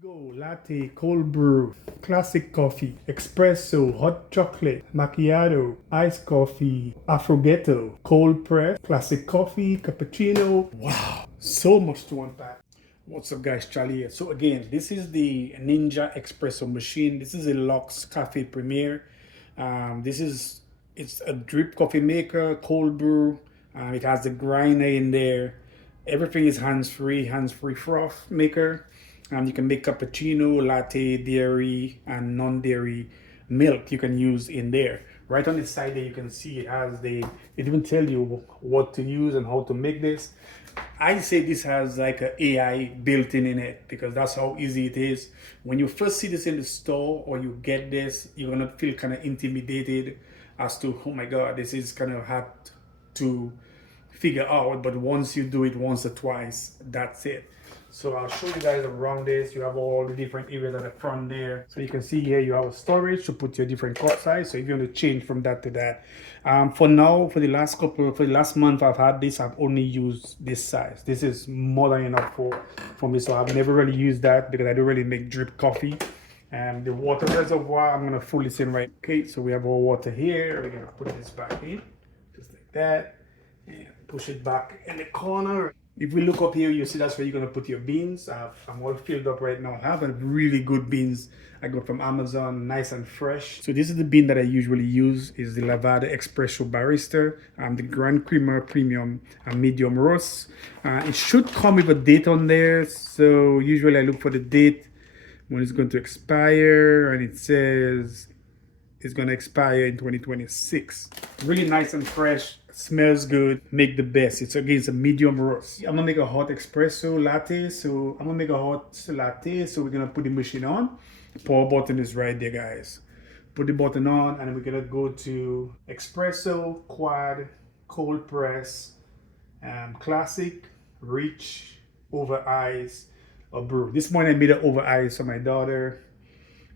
Go latte, cold brew, classic coffee, espresso, hot chocolate, macchiato, iced coffee, affogato, cold press, classic coffee, cappuccino. Wow, so much to unpack. What's up, guys? Charlie here. So again, this is the Ninja Espresso machine. This is a Lux Cafe Premier. It's a drip coffee maker, cold brew. It has the grinder in there. Everything is hands-free froth maker. You can make cappuccino, latte, dairy, and non-dairy milk you can use in there. Right on the side there, you can see it even tell you what to use and how to make this. I say this has like an AI built in it because that's how easy it is. When you first see this in the store or you get this, you're gonna feel kind of intimidated as to, oh my God, this is kind of hard to figure out. But once you do it once or twice, that's it. So I'll show you guys around this. You have all the different areas at the front there. So you can see here you have a storage to put your different cup size. So if you want to change from that to that. For now, for the last month I've had this, I've only used this size. This is more than enough for me. So I've never really used that because I don't really make drip coffee. And the water reservoir, I'm gonna pull this in right. Okay, so we have our water here. We're gonna put this back in, just like that. And push it back in the corner. If we look up here, you see that's where you're gonna put your beans. I'm all filled up right now. I have a really good beans I got from Amazon, nice and fresh. So this is the bean that I usually use, is the Latte Espresso Barista, the Grand Creamer Premium and Medium Roast. It should come with a date on there. So usually I look for the date when it's going to expire, and it says it's gonna expire in 2026. Really nice and fresh. Smells good, make the best. It's a medium roast. I'm gonna make a hot espresso latte. So we're gonna put the machine on. Power button is right there, guys. Put the button on and we're gonna go to espresso, quad, cold press, classic, rich, over ice, or brew. This morning I made it over ice for my daughter,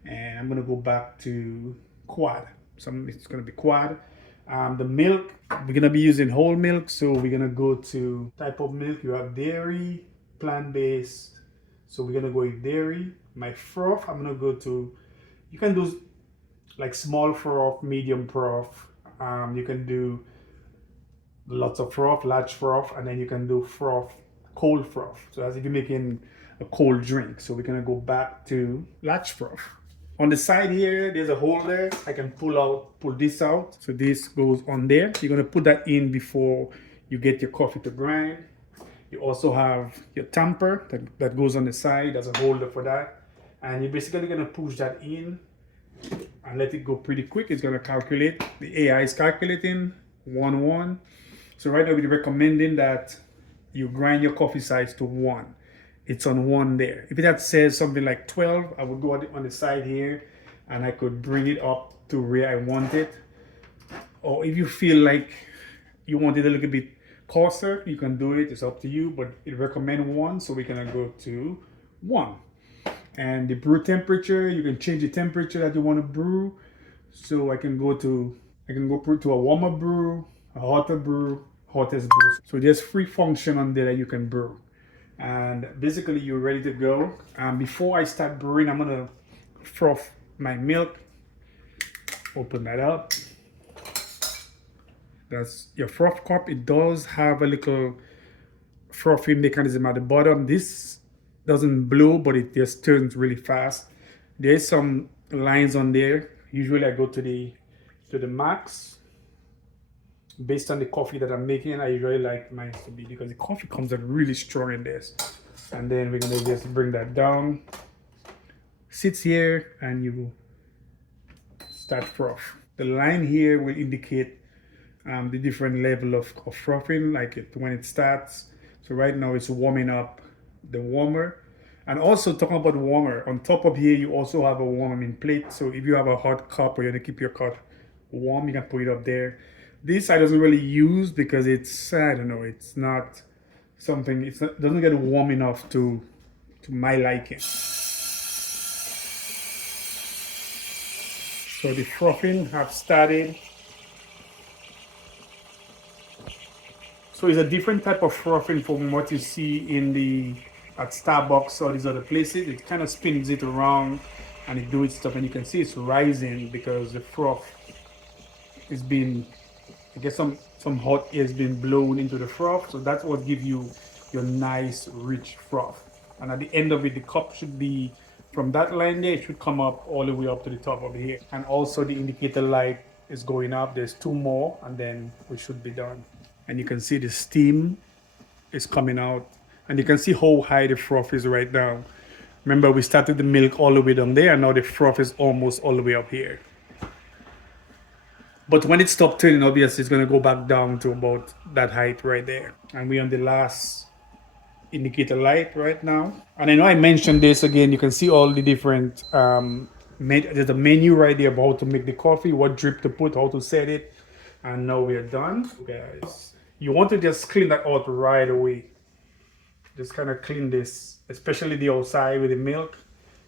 and I'm gonna go back to quad. So it's gonna be quad. The milk, we're gonna be using whole milk, so we're gonna go to type of milk. You have dairy, plant-based, so we're gonna go with dairy. My froth, I'm gonna go to, you can do like small froth, medium froth, you can do lots of froth, large froth, and then you can do froth, cold froth, so as if you're making a cold drink. So we're gonna go back to large froth. On the side here, there's a holder. I can pull this out. So this goes on there. You're gonna put that in before you get your coffee to grind. You also have your tamper that goes on the side. There's a holder for that. And you're basically gonna push that in and let it go pretty quick. It's gonna calculate. The AI is calculating 1-1. So right now we're recommending that you grind your coffee size to 1. It's on 1 there. If it had said something like 12, I would go on the side here and I could bring it up to where I want it. Or if you feel like you want it a little bit coarser, you can do it. It's up to you, but it recommend 1, so we're gonna go to 1. And the brew temperature, you can change the temperature that you want to brew. So I can go to a warmer brew, a hotter brew, hottest brew. So there's 3 function on there that you can brew. And basically you're ready to go. Before I start brewing, I'm gonna froth my milk. Open that up. That's your froth cup. It does have a little frothing mechanism at the bottom. This doesn't blow, but it just turns really fast. There's some lines on there. Usually I go to the max. Based on the coffee that I'm making, I usually like mine to be, because the coffee comes out really strong in this. And then we're gonna just bring that down. Sits here and you start froth. The line here will indicate the different level of frothing, like when it starts. So right now it's warming up the warmer. And also talking about warmer, on top of here you also have a warming plate. So if you have a hot cup or you want to keep your cup warm, you can put it up there. This I doesn't really use because it's, I don't know, it's not something, it doesn't get warm enough to my liking. So the frothing have started. So it's a different type of frothing from what you see in the at Starbucks or these other places, it kind of spins it around and it do its stuff, and you can see it's rising because the froth is being, I guess some hot air has been blown into the froth, so that's what gives you your nice rich froth. And at the end of it, the cup should be from that line there, it should come up all the way up to the top of here. And also the indicator light is going up. There's 2 more and then we should be done. And you can see the steam is coming out, and you can see how high the froth is right now. Remember, we started the milk all the way down there, and now the froth is almost all the way up here. But when it stops turning, obviously it's going to go back down to about that height right there. And we're on the last indicator light right now. And I know I mentioned this again, you can see all the different there's a menu right there about how to make the coffee, what drip to put, how to set it. And now we're done, guys. You want to just clean that out right away. Just kind of clean this, especially the outside with the milk.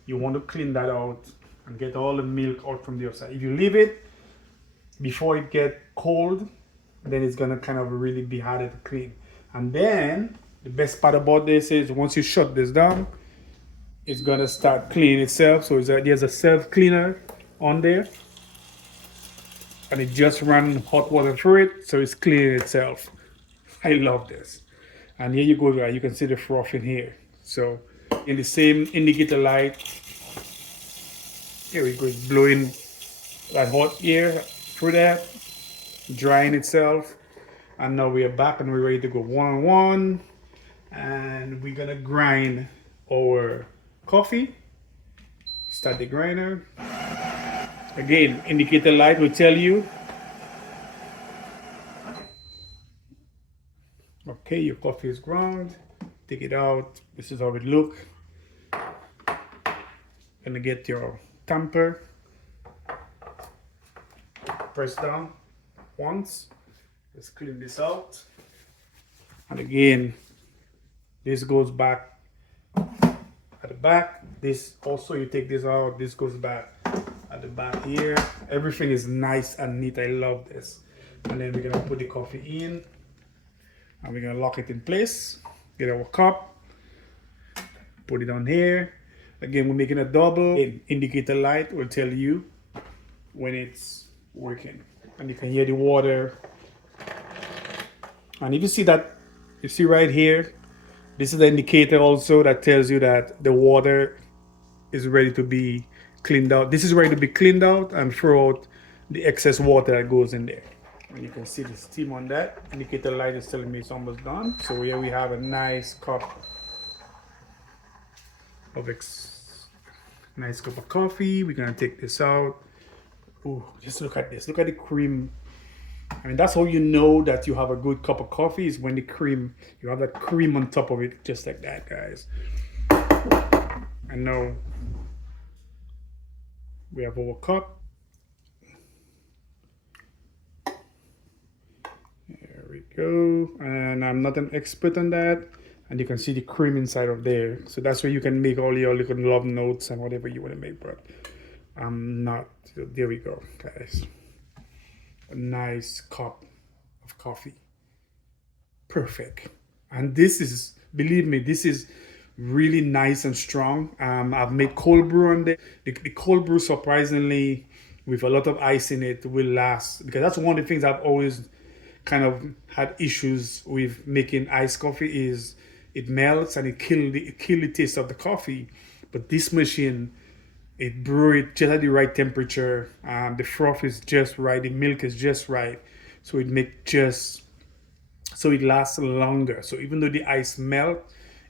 You want to clean that out and get all the milk out from the outside. If you leave it before it gets cold, then it's gonna kind of really be harder to clean. And then the best part about this is once you shut this down, it's gonna start cleaning itself. So there's a self cleaner on there, and it just ran hot water through it, so it's cleaning itself. I love this. And here you go, guys. You can see the froth in here. So in the same indicator light, here we go. It's blowing that hot air through that, drying itself. And now we are back and we're ready to go 1-on-1. And we're gonna grind our coffee. Start the grinder. Again, indicator light will tell you, okay, your coffee is ground. Take it out. This is how it look. Gonna get your tamper. Press down once. Let's clean this out. And again, this goes back at the back. This also, you take this out, this goes back at the back here. Everything is nice and neat. I love this. And then we're gonna put the coffee in and we're gonna lock it in place. Get our cup, put it on here. Again, we're making a double. Indicator light will tell you when it's working. And you can hear the water. And if you see that, you see right here, this is the indicator also that tells you that the water is ready to be cleaned out. This is ready to be cleaned out and throw out the excess water that goes in there. And you can see the steam on that. Indicator light is telling me it's almost done. So here we have a nice cup of coffee. We're gonna take this out. Ooh, just look at this. Look at the cream. I mean, that's how you know that you have a good cup of coffee, is when the cream, you have that cream on top of it, just like that, guys. And now we have our cup. There we go. And I'm not an expert on that. And you can see the cream inside of there. So that's where you can make all your little love notes and whatever you want to make, but I'm not. So there we go, guys. A nice cup of coffee. Perfect. And this is, believe me, this is really nice and strong. I've made cold brew on there. The cold brew, surprisingly, with a lot of ice in it, will last, because that's one of the things I've always kind of had issues with making iced coffee, is it melts and it kill the taste of the coffee. But this machine, it brew it just at the right temperature. The froth is just right. The milk is just right. So it lasts longer. So even though the ice melt,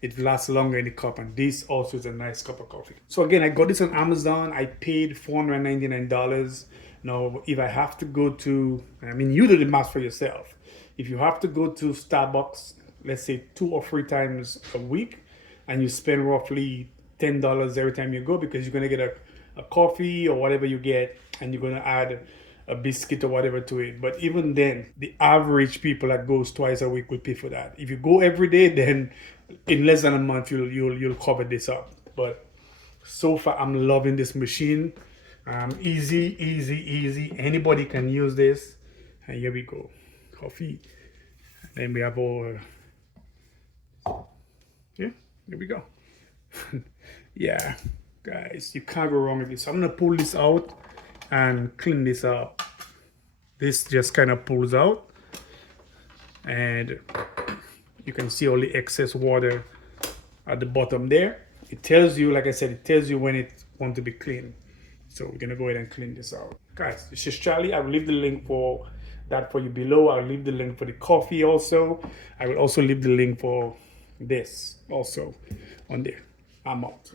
it lasts longer in the cup. And this also is a nice cup of coffee. So again, I got this on Amazon. I paid $499. Now, if I have to go to, I mean, you do the math for yourself. If you have to go to Starbucks, let's say 2 or 3 times a week, and you spend roughly $10 every time you go, because you're going to get a coffee or whatever you get, and you're going to add a biscuit or whatever to it. But even then, the average people that goes twice a week will pay for that. If you go every day, then in less than a month, you'll cover this up. But so far, I'm loving this machine. Easy. Anybody can use this. And here we go. Coffee. And then we have our, yeah, here we go. Yeah, guys, you can't go wrong with this. So I'm gonna pull this out and clean this up. This just kind of pulls out, and you can see all the excess water at the bottom there. It tells you, like I said, it tells you when it wants to be cleaned. So we're gonna go ahead and clean this out. Guys, this is Charlie. I will leave the link for that for you below. I'll leave the link for the coffee also. I will also leave the link for this also on there. I'm out.